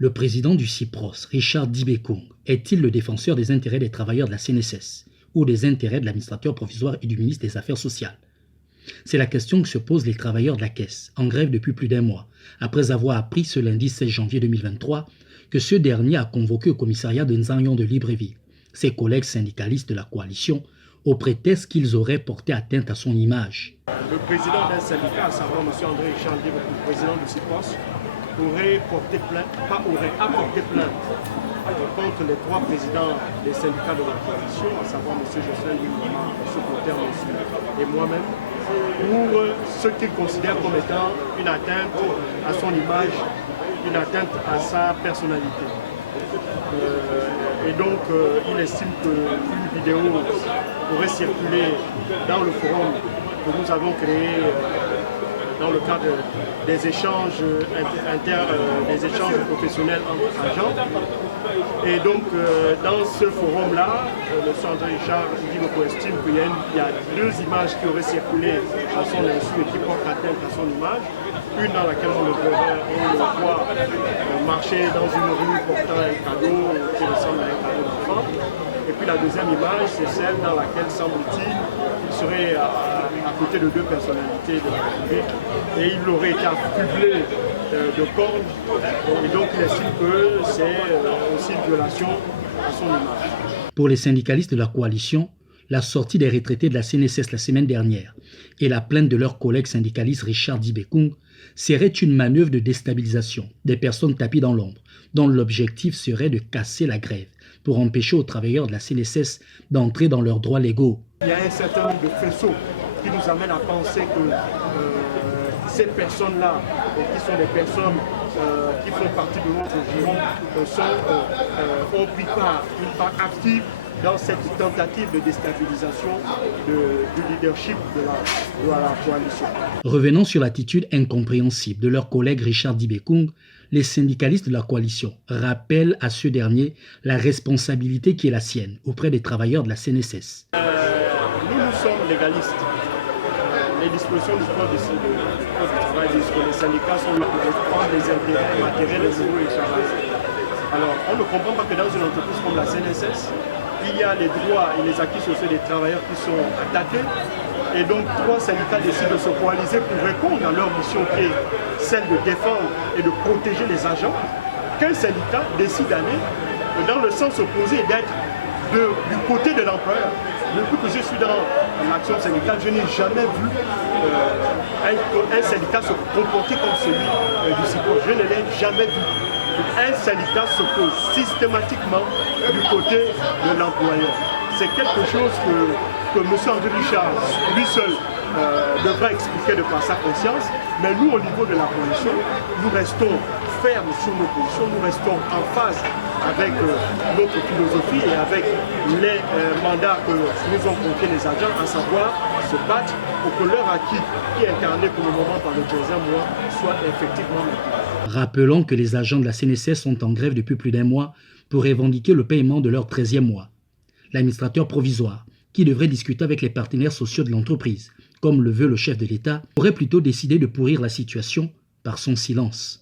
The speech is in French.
Le président du CIPROS, Richard Dibekong, est-il le défenseur des intérêts des travailleurs de la CNSS ou des intérêts de l'administrateur provisoire et du ministre des Affaires sociales? C'est la question que se posent les travailleurs de la Caisse, en grève depuis plus d'un mois, après avoir appris ce lundi 16 janvier 2023 que ce dernier a convoqué au commissariat de Nzanyon de Libreville ses collègues syndicalistes de la coalition au prétexte qu'ils auraient porté atteinte à son image. Le président d'un syndicat, à savoir M. André Richard Dibekong, le président du CIPROS, aurait apporté plainte contre les trois présidents des syndicats de la coalition, à savoir M. Jocelyn Louis-Mama, M. Clotaire Monsu et moi-même, pour ce qu'il considère comme étant une atteinte à son image, une atteinte à sa personnalité. Et donc, il estime qu'une vidéo pourrait circuler dans le forum que nous avons créé dans le cadre des échanges des échanges professionnels entre agents. Et donc, dans ce forum-là, M. André Richard Dibekong estime qu'il y a deux images qui auraient circulé à son insu et qui portent atteinte à son image. Une dans laquelle on le voit marcher dans une rue portant un cadeau qui ressemble à un cadeau d'enfant. Et puis la deuxième image, c'est celle dans laquelle, semble-t-il, il serait à côté de deux personnalités de la République et il aurait été affublé de cordes. Et donc il estime que c'est aussi une violation à son image. Pour les syndicalistes de la coalition, la sortie des retraités de la CNSS la semaine dernière et la plainte de leur collègue syndicaliste Richard Dibekong serait une manœuvre de déstabilisation des personnes tapies dans l'ombre, dont l'objectif serait de casser la grève pour empêcher aux travailleurs de la CNSS d'entrer dans leurs droits légaux. Il y a un certain nombre de faisceaux qui nous amènent à penser que ces personnes-là, qui sont des personnes qui font partie de notre giron, ont pris une part active dans cette tentative de déstabilisation du leadership de la coalition. Revenant sur l'attitude incompréhensible de leur collègue Richard Dibekong, les syndicalistes de la coalition rappellent à ce dernier la responsabilité qui est la sienne auprès des travailleurs de la CNSS. Nous sommes légalistes. Les dispositions du Code du travail disent que les syndicats sont là pour défendre les intérêts matériels et moraux et salariés. Alors, on ne comprend pas que dans une entreprise comme la CNSS, il y a les droits et les acquis sociaux des travailleurs qui sont attaqués. Et donc, trois syndicats décident de se coaliser pour répondre à leur mission qui est celle de défendre et de protéger les agents. Qu'un syndicat décide d'aller dans le sens opposé et d'être du côté de l'employeur. Depuis que je suis dans l'action syndicale, je n'ai jamais vu un syndicat se comporter comme celui du CIPROS. Je ne l'ai jamais vu. Un syndicat se pose systématiquement du côté de l'employeur. C'est quelque chose que M. André Richard, lui seul, devra expliquer de par sa conscience. Mais nous, au niveau de la coalition, nous restons fermes sur nos positions, nous restons en phase avec notre philosophie et avec les mandats que nous ont confiés les agents, à savoir se battre pour que leur acquis, qui est incarné pour le moment par le président Moua, soit effectivement maintenu. Rappelons que les agents de la CNSS sont en grève depuis plus d'un mois pour revendiquer le paiement de leur 13e mois. L'administrateur provisoire, qui devrait discuter avec les partenaires sociaux de l'entreprise, comme le veut le chef de l'État, aurait plutôt décidé de pourrir la situation par son silence.